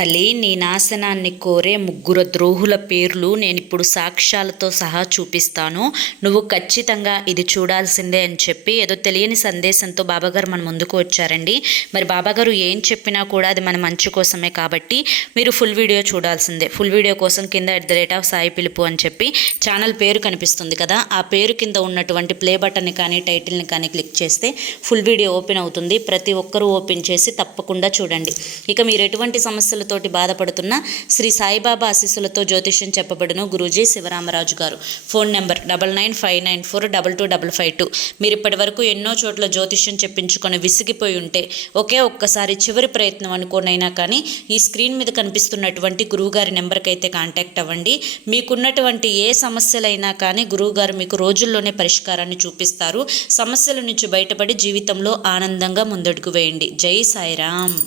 తల్లి, నీ నాశనాన్ని కోరే ముగ్గురు ద్రోహుల పేర్లు నేనిప్పుడు సాక్ష్యాలతో సహా చూపిస్తాను. నువ్వు ఖచ్చితంగా ఇది చూడాల్సిందే అని చెప్పి ఏదో తెలియని సందేశంతో బాబాగారు మన ముందుకు వచ్చారండి. మరి బాబాగారు ఏం చెప్పినా కూడా అది మన మంచి కోసమే కాబట్టి మీరు ఫుల్ వీడియో చూడాల్సిందే. ఫుల్ వీడియో కోసం కింద @సాయి పిలుపు అని చెప్పి ఛానల్ పేరు కనిపిస్తుంది కదా, ఆ పేరు కింద ఉన్నటువంటి ప్లే బటన్ని కానీ టైటిల్ని కానీ క్లిక్ చేస్తే ఫుల్ వీడియో ఓపెన్ అవుతుంది. ప్రతి ఒక్కరూ ఓపెన్ చేసి తప్పకుండా చూడండి. ఇక మీరు ఎటువంటి సమస్యలతోటి బాధపడుతున్న శ్రీ సాయిబాబా ఆశీస్సులతో జ్యోతిష్యం చెప్పబడును. గురూజీ శివరామరాజు గారు. Phone number 9959422552. మీరు ఇప్పటి వరకు ఎన్నో చోట్ల జ్యోతిష్యం చెప్పించుకొని విసిగిపోయి ఉంటే ఒకే ఒక్కసారి చివరి ప్రయత్నం అనుకోనైనా కానీ ఈ స్క్రీన్ మీద కనిపిస్తున్నటువంటి గురువుగారి నెంబర్కి అయితే కాంటాక్ట్ అవ్వండి. మీకున్నటువంటి ఏ సమస్యలైనా కానీ గురువుగారు మీకు రోజుల్లోనే పరిష్కారాన్ని చూపిస్తారు. సమస్యల నుంచి బయటపడి జీవితంలో ఆనందంగా ముందడుగు వేయండి. జై సాయిరామ్.